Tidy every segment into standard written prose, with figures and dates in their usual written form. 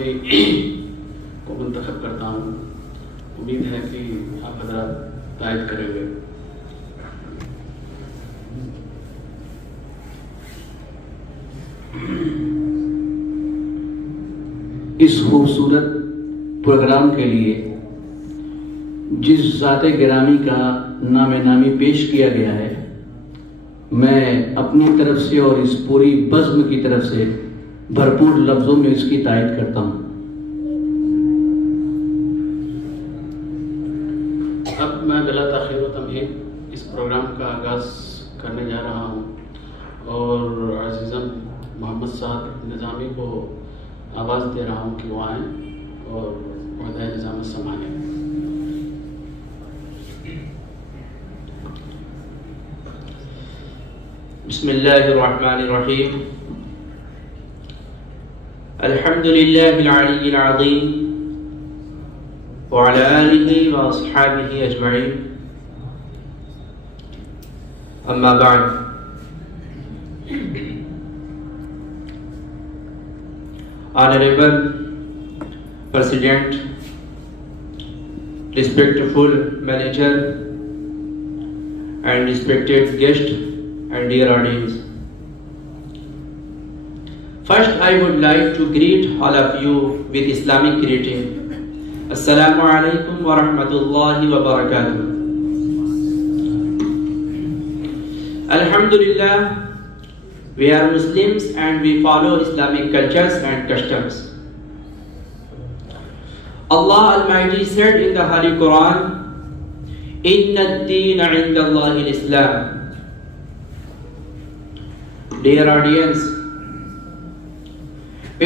نظمی کو منتخب کرتا ہوں. امید ہے کہ آپ حضرات تائید کریں گے. اس خوبصورت پروگرام کے لیے جس ذات گرامی کا نام نامی پیش کیا گیا ہے، میں اپنی طرف سے اور اس پوری بزم کی طرف سے بھرپور لفظوں میں اس کی تائید کرتا ہوں. اب میں بلا تاخیر و تمہید اس پروگرام کا آغاز کرنے جا رہا ہوں اور عزیزم محمد سعد نظامی کو آواز دے رہا ہوں کہ وہ آئیں اور عہدہ نظامت سنبھالیں. بسم اللہ الرحمن الرحیم. الحمد للہ العلی العظیم وعلى آلہ واصحابہ اجمعین. اما بعد. Honorable President, respectful manager, and respected guest and dear audience. First, I would like to greet all of you with Islamic greeting. Assalamu alaikum wa rahmatullahi wa barakatuh. Alhamdulillah, we are Muslims and we follow Islamic cultures and customs. Allah Almighty said in the Holy Quran, Inna ad-deena 'inda Allahi al-Islam. Dear audience,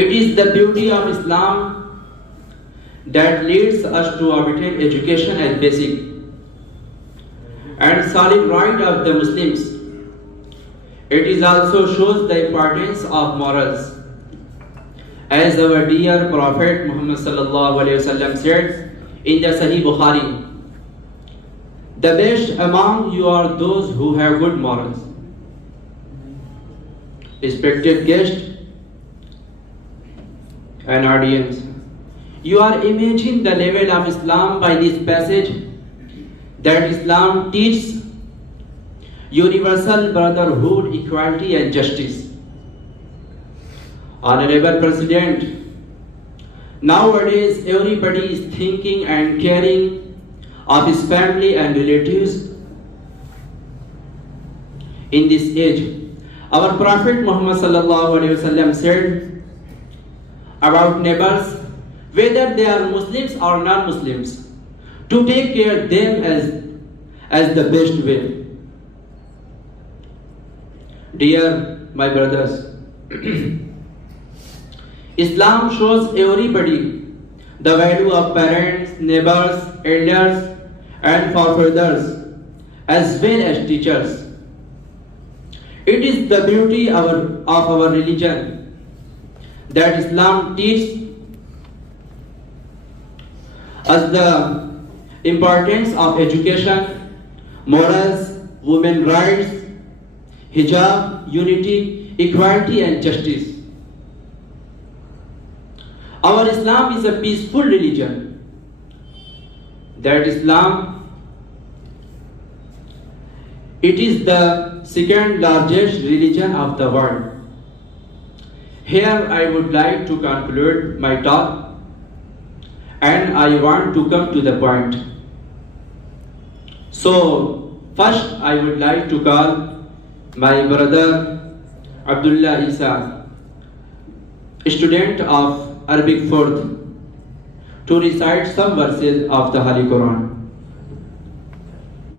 it is the beauty of Islam that leads us to obtain education as basic and solid right of the Muslims. It is also shows the importance of morals. As our dear Prophet Muhammad sallallahu alaihi wasallam said in the Sahih Bukhari, the best among you are those who have good morals. Respected guest and audience, you are imaging the level of Islam by this passage that Islam teaches universal brotherhood, equality and justice. Honorable President, nowadays everybody is thinking and caring of his family and relatives. In this age, our Prophet Muhammad sallallahu alaihi wasallam said about neighbors, whether they are Muslims or non-Muslims, to take care of them as the best way. Dear my brothers, Islam shows everybody the value of parents, neighbors, elders and forefathers as well as teachers. It is the beauty of our religion that Islam teaches us the importance of education, morals, women's rights, hijab, unity, equality and justice. Our Islam is a peaceful religion. That Islam, it is the second largest religion of the world. Here I would like to conclude my talk and I want to come to the point. So first I would like to call my brother Abdullah Isa, student of Arabic 4th, to recite some verses of the Holy Quran.